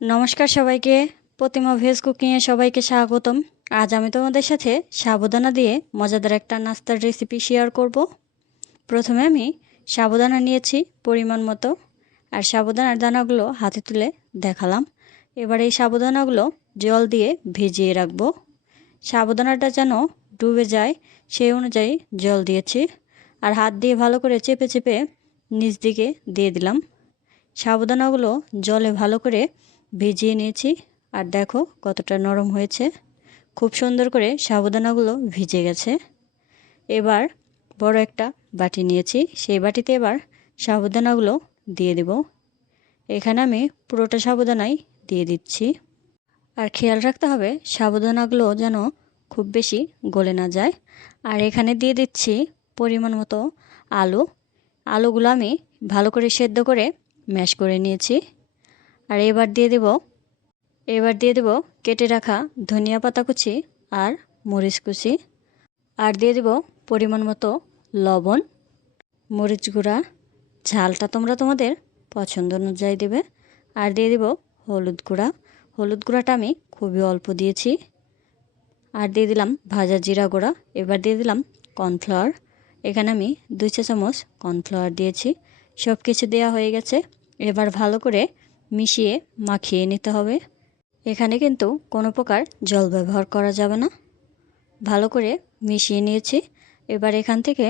নমস্কার সবাইকে। প্রতিমা ভেজ কুকিংয়ে সবাইকে স্বাগতম। আজ আমি তোমাদের সাথে সাবুদানা দিয়ে মজাদার একটা নাস্তার রেসিপি শেয়ার করব। প্রথমে আমি সাবুদানা নিয়েছি পরিমাণ মতো, আর সাবুদানার দানাগুলো হাতে তুলে দেখালাম। এবার এই সাবুদানাগুলো জল দিয়ে ভিজিয়ে রাখব। সাবুদানাটা যেন ডুবে যায় সেই অনুযায়ী জল দিয়েছি, আর হাত দিয়ে ভালো করে চেপে চেপে নিচ দিকে দিয়ে দিলাম। সাবুদানাগুলো জলে ভালো করে ভিজিয়ে নিয়েছি। আর দেখো কতটা নরম হয়েছে। খুব সুন্দর করে সাবুদানাগুলো ভিজে গেছে। এবার বড় একটা বাটি নিয়েছি। সেই বাটিতে এবার সাবুদানাগুলো দিয়ে দেব। এখানে আমি পুরোটা সাবুদানাই দিয়ে দিচ্ছি। আর খেয়াল রাখতে হবে, সাবুদানাগুলো যেন খুব বেশি গলে না যায়। আর এখানে দিয়ে দিচ্ছি পরিমাণ মতো আলু। আলুগুলো আমি ভালো করে সেদ্ধ করে ম্যাশ করে নিয়েছি। আর এবার দিয়ে দেব, এবার দিয়ে দেব কেটে রাখা ধনিয়া পাতা কুচি আর মরিচ কুচি। আর দিয়ে দেব পরিমাণ মতো লবণ, মরিচ গুঁড়া। ঝালটা তোমরা তোমাদের পছন্দ অনুযায়ী দেবে। আর দিয়ে দেব হলুদ গুঁড়া। হলুদ গুঁড়াটা আমি খুবই অল্প দিয়েছি। আর দিয়ে দিলাম ভাজা জিরা গুঁড়া। এবার দিয়ে দিলাম কর্নফ্লাওয়ার। এখানে আমি দুই চা চামচ কর্নফ্লাওয়ার দিয়েছি। সব কিছু দেওয়া হয়ে গেছে। এবার ভালো করে মিশিয়ে মাখিয়ে নিতে হবে। এখানে কিন্তু কোনো প্রকার জল ব্যবহার করা যাবে না। ভালো করে মিশিয়ে নিয়েছি। এবার এখান থেকে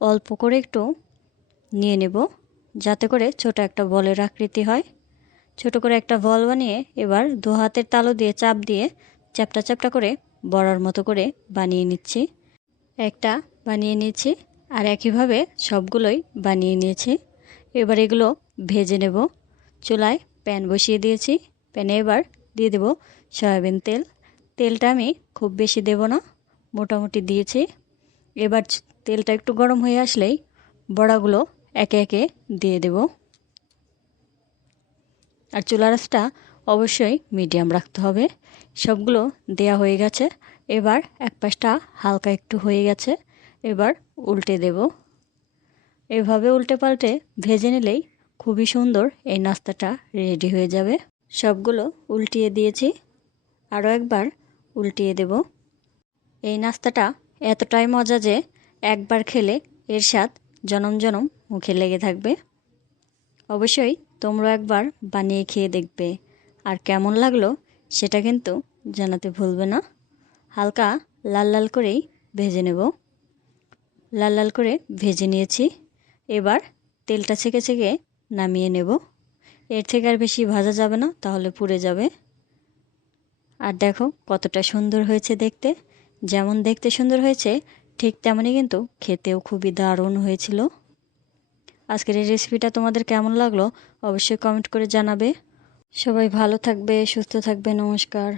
অল্প করে একটু নিয়ে নেব, যাতে করে ছোট একটা বলের আকৃতি হয়। ছোট করে একটা বল বানিয়ে এবার দু হাতের তালু দিয়ে চাপ দিয়ে চ্যাপটা চ্যাপটা করে বড়ার মতো করে বানিয়ে নিচ্ছি। একটা বানিয়ে নিয়েছি আর একইভাবে সবগুলোই বানিয়ে নিয়েছি। এবার এগুলো ভেজে নেব। চুলায় প্যান বসিয়ে দিয়েছি। প্যানে এবার দিয়ে দেব সয়াবিন তেল। তেলটা আমি খুব বেশি দেব না, মোটামুটি দিয়েছি। এবার তেলটা একটু গরম হয়ে আসলেই বড়াগুলো একে একে দিয়ে দেব। আর চুলা রাসটা অবশ্যই মিডিয়াম রাখতে হবে। সবগুলো দেয়া হয়ে গেছে। এবার এক পাশটা হালকা একটু হয়ে গেছে। এবার উল্টে দেব। এভাবে উল্টে পাল্টে ভেজে নিলেই খুবই সুন্দর এই নাস্তাটা রেডি হয়ে যাবে। সবগুলো উল্টিয়ে দিয়েছি। আরও একবার উল্টিয়ে দেব। এই নাস্তাটা এতটাই মজা যে একবার খেলে এর স্বাদ জনম জনম মুখে লেগে থাকবে। অবশ্যই তোমরা একবার বানিয়ে খেয়ে দেখবে। আর কেমন লাগল সেটা কিন্তু জানাতে ভুলবে না। হালকা লাল লাল করেই ভেজে নেব। লাল লাল করে ভেজে নিয়েছি। এবার তেলটা ছেঁকে ছেঁকে নামিয়ে নেব। এর থেকে আর বেশি ভাজা যাবে না, তাহলে পুড়ে যাবে। আর দেখো কতটা সুন্দর হয়েছে দেখতে। যেমন দেখতে সুন্দর হয়েছে, ঠিক তেমনই কিন্তু খেতেও খুবই দারুণ হয়েছিল। আজকের এই রেসিপিটা তোমাদের কেমন লাগল অবশ্যই কমেন্ট করে জানাবে। সবাই ভালো থাকবে, সুস্থ থাকবে, নমস্কার।